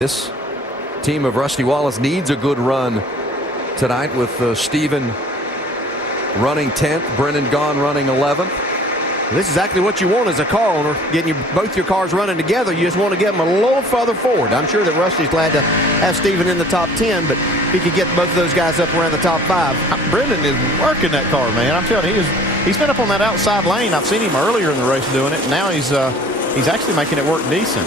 This team of Rusty Wallace needs a good run tonight with Stephen running 10th, Brendan Gaughan running 11th. This is exactly what you want as a car owner, getting both your cars running together. You just want to get them a little further forward. I'm sure that Rusty's glad to have Stephen in the top 10, but he could get both of those guys up around the top 5. Brendan is working that car, man. I'm telling you, he's been up on that outside lane. I've seen him earlier in the race doing it. Now he's actually making it work decent.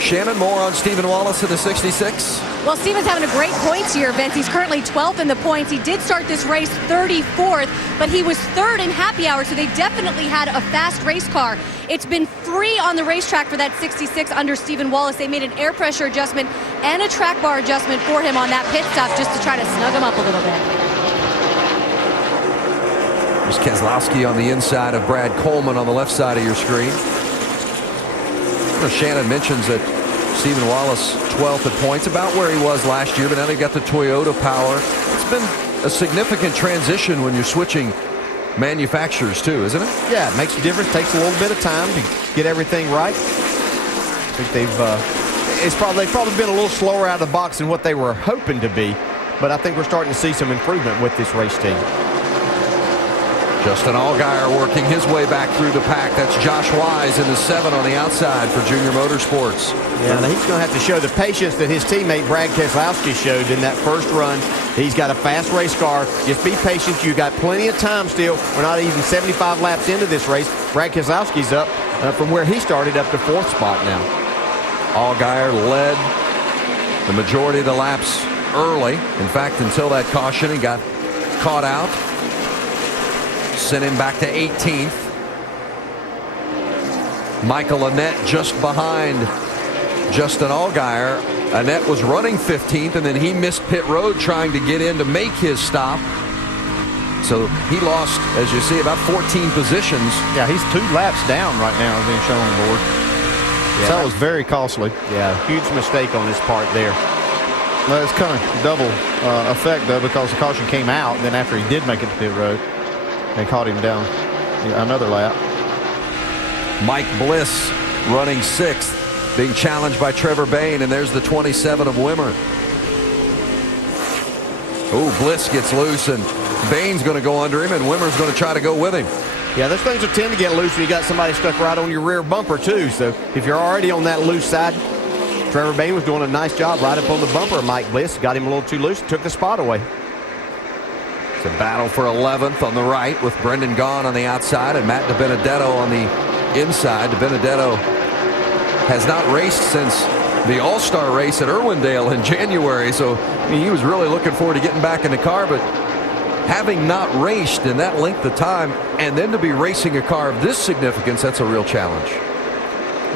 Shannon, more on Stephen Wallace in the 66. Well, Stephen's having a great points year, Vince. He's currently 12th in the points. He did start this race 34th, but he was 3rd in happy hour, so they definitely had a fast race car. It's been free on the racetrack for that 66 under Stephen Wallace. They made an air pressure adjustment and a track bar adjustment for him on that pit stop just to try to snug him up a little bit. There's Keselowski on the inside of Brad Coleman on the left side of your screen. Shannon mentions that Stephen Wallace 12th at points, about where he was last year, but now they've got the Toyota power. It's been a significant transition when you're switching manufacturers too, isn't it? Yeah, it makes a difference. Takes a little bit of time to get everything right. I think they've probably been a little slower out of the box than what they were hoping to be, but I think we're starting to see some improvement with this race team. Justin Allgaier working his way back through the pack. That's Josh Wise in the 7 on the outside for Junior Motorsports. Yeah, and he's going to have to show the patience that his teammate Brad Keselowski showed in that first run. He's got a fast race car. Just be patient. You got plenty of time still. We're not even 75 laps into this race. Brad Keselowski's up from where he started up to 4th spot now. Allgaier led the majority of the laps early. In fact, until that caution, he got caught out. Sent him back to 18th. Michael Annett just behind Justin Allgaier. Annett was running 15th, and then he missed pit road trying to get in to make his stop. So he lost, as you see, about 14 positions. Yeah, he's 2 laps down right now, as being shown on the board. Yeah. So that was very costly. Yeah, huge mistake on his part there. Well, it's kind of double effect, though, because the caution came out, and then after he did make it to pit road, they caught him down another lap. Mike Bliss running 6th, being challenged by Trevor Bayne, and there's the 27 of Wimmer. Oh, Bliss gets loose, and Bayne's going to go under him, and Wimmer's going to try to go with him. Yeah, those things will tend to get loose when you got somebody stuck right on your rear bumper, too. So if you're already on that loose side, Trevor Bayne was doing a nice job right up on the bumper. Mike Bliss got him a little too loose, took the spot away. It's a battle for 11th on the right with Brendan Gaughan on the outside and Matt DiBenedetto on the inside. DiBenedetto has not raced since the All-Star race at Irwindale in January, so he was really looking forward to getting back in the car, but having not raced in that length of time and then to be racing a car of this significance, that's a real challenge.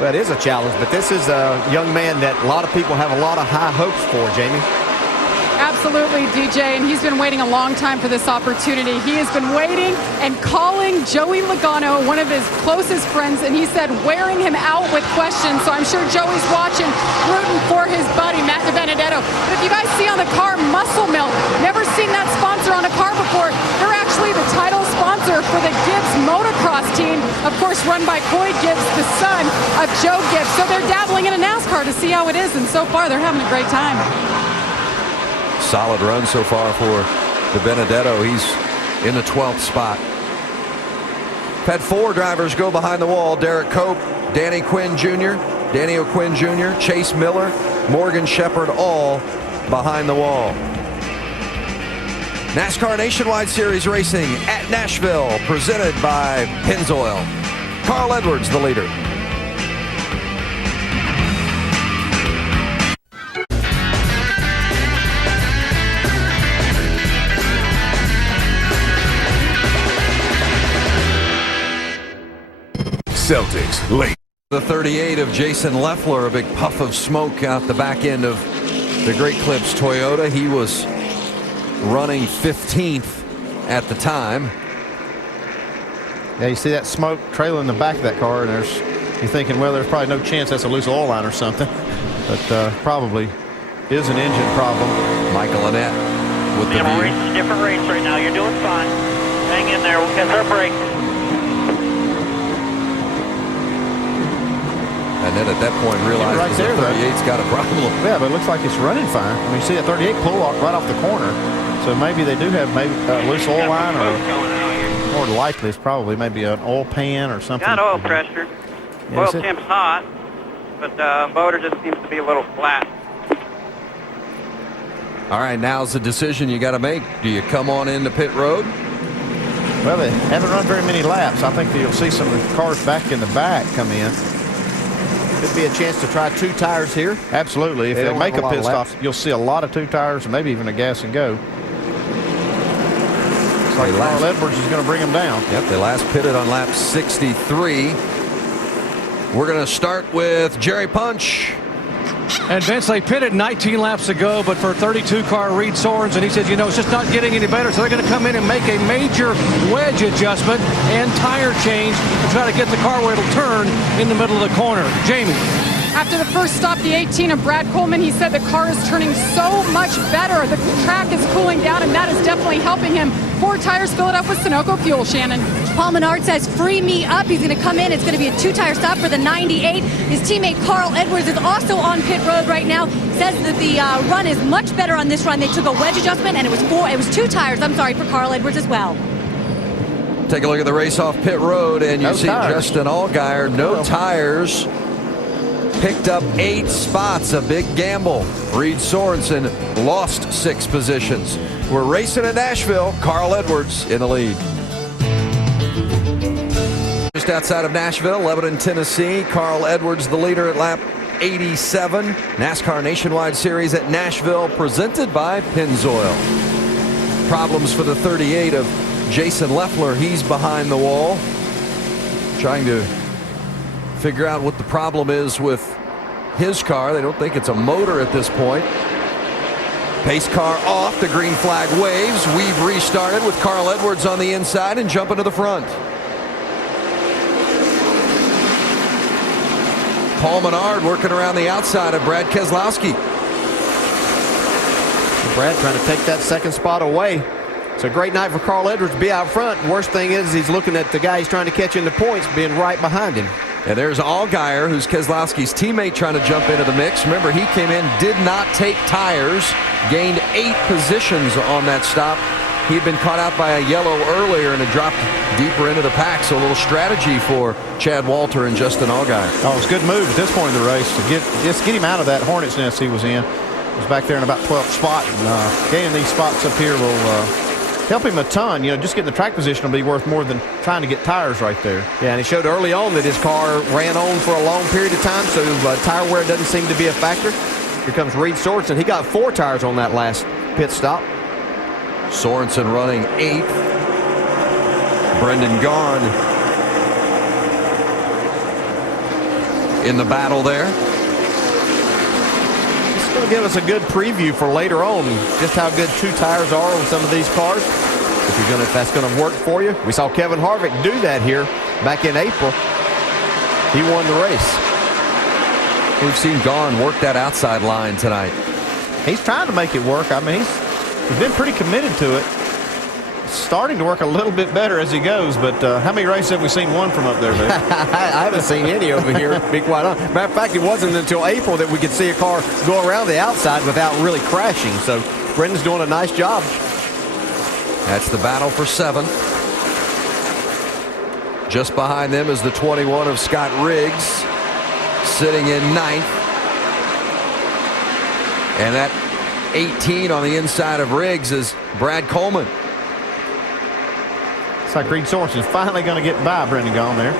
Well, it is a challenge, but this is a young man that a lot of people have a lot of high hopes for, Jamie. Absolutely, DJ, and he's been waiting a long time for this opportunity. He has been waiting and calling Joey Logano, one of his closest friends, and he said wearing him out with questions. So I'm sure Joey's watching, rooting for his buddy, Matt DiBenedetto. But if you guys see on the car, Muscle Milk, never seen that sponsor on a car before. They're actually the title sponsor for the Gibbs motocross team, of course run by Coy Gibbs, the son of Joe Gibbs. So they're dabbling in a NASCAR to see how it is, and so far they're having a great time. Solid run so far for DiBenedetto. He's in the 12th spot. Had 4 drivers go behind the wall. Derek Cope, Danny O'Quinn Jr., Chase Miller, Morgan Shepherd, all behind the wall. NASCAR Nationwide Series racing at Nashville, presented by Pennzoil. Carl Edwards, the leader. Celtics late. The 38 of Jason Leffler, a big puff of smoke out the back end of the Great Clips Toyota. He was running 15th at the time. Yeah, you see that smoke trailing the back of that car, and you're thinking, well, there's probably no chance that's a loose oil line or something, but probably is an engine problem. Michael Annett with the view. Race is a different race right now. You're doing fine. Hang in there. We'll catch our break. And then at that point realizes right there, that 38's got a problem. Yeah, but it looks like it's running fine. I mean, you see that 38 pull off right off the corner. So maybe they do have maybe a loose oil line, or more likely it's probably maybe an oil pan or something. Got oil pressure. Yeah, Oil temp's hot, but motor just seems to be a little flat. All right, now's the decision you got to make. Do you come on into pit road? Well, they haven't run very many laps. I think that you'll see some of the cars back in the back come in. Could be a chance to try 2 tires here. Absolutely. If They they don't make have a a lot pit of stop, laps. you'll see a lot of 2 tires and maybe even a gas and go. Looks like Carl Edwards is going to bring them down. Yep, they last pitted on lap 63. We're going to start with Jerry Punch. And Vince, they pitted 19 laps ago, but for 32 car Reed Sorens, and he says, it's just not getting any better. So they're going to come in and make a major wedge adjustment and tire change to try to get the car where it'll turn in the middle of the corner. Jamie. After the first stop, the 18 of Brad Coleman, he said the car is turning so much better. The track is cooling down, and that is definitely helping him. 4 tires, fill it up with Sunoco fuel, Shannon. Paul Menard says, free me up. He's going to come in. It's going to be a 2-tire stop for the 98. His teammate Carl Edwards is also on pit road right now. Says that the run is much better on this run. They took a wedge adjustment, and it was 2 tires, for Carl Edwards as well. Take a look at the race off pit road, and you see tires. Justin Allgaier, no tires. Picked up 8 spots, a big gamble. Reed Sorensen lost 6 positions. We're racing at Nashville. Carl Edwards in the lead. Just outside of Nashville, Lebanon, Tennessee. Carl Edwards, the leader at lap 87. NASCAR Nationwide Series at Nashville, presented by Pennzoil. Problems for the 38 of Jason Leffler. He's behind the wall, trying to figure out what the problem is with his car. They don't think it's a motor at this point. Pace car off, the green flag waves. We've restarted with Carl Edwards on the inside and jumping to the front. Paul Menard working around the outside of Brad Keselowski. Brad trying to take that second spot away. It's a great night for Carl Edwards to be out front. Worst thing is he's looking at the guy he's trying to catch in the points being right behind him. And there's Allgaier, who's Keselowski's teammate, trying to jump into the mix. Remember, he came in, did not take tires, gained 8 positions on that stop. He'd been caught out by a yellow earlier and had dropped deeper into the pack. So a little strategy for Chad Walter and Justin Allgaier. Oh, it's a good move at this point in the race to get him out of that hornet's nest he was in. He was back there in about 12th spot, and gaining these spots up here will help him a ton. Just getting the track position will be worth more than trying to get tires right there. Yeah, and he showed early on that his car ran on for a long period of time, so tire wear doesn't seem to be a factor. Here comes Reed Sorensen. He got 4 tires on that last pit stop. Sorensen running 8th. Brendan Gaughan in the battle there. This is going to give us a good preview for later on, just how good 2 tires are on some of these cars. If that's going to work for you. We saw Kevin Harvick do that here back in April. He won the race. We've seen Gaughan work that outside line tonight. He's trying to make it work. I mean, he's been pretty committed to it. It's starting to work a little bit better as he goes, but how many races have we seen one from up there, Vic? I haven't seen any over here, to be quite honest. Matter of fact, it wasn't until April that we could see a car go around the outside without really crashing. So Brendan's doing a nice job. That's the battle for 7th. Just behind them is the 21 of Scott Riggs, sitting in 9th. And that 18 on the inside of Riggs is Brad Coleman. It's like Reed Sorensen's finally going to get by Brendan Gaughan there.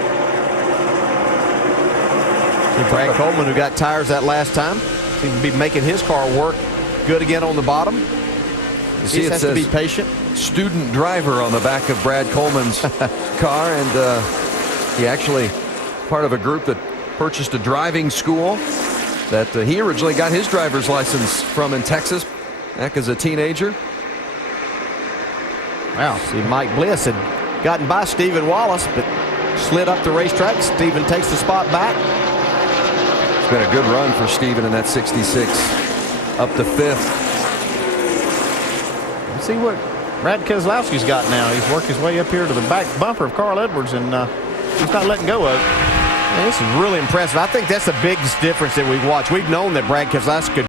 Brad Coleman, who got tires that last time, seems to be making his car work good again on the bottom. You see, He it has to says be patient. student driver on the back of Brad Coleman's car, and he actually part of a group that purchased a driving school that he originally got his driver's license from in Texas back as a teenager. Wow. See, Mike Bliss had gotten by Stephen Wallace, but slid up the racetrack. Stephen takes the spot back. It's been a good run for Stephen in that 66, up to 5th. Let's see what Brad Keselowski's got now. He's worked his way up here to the back bumper of Carl Edwards, and he's not letting go of it. Man, this is really impressive. I think that's the biggest difference that we've watched. We've known that Brad Keselowski could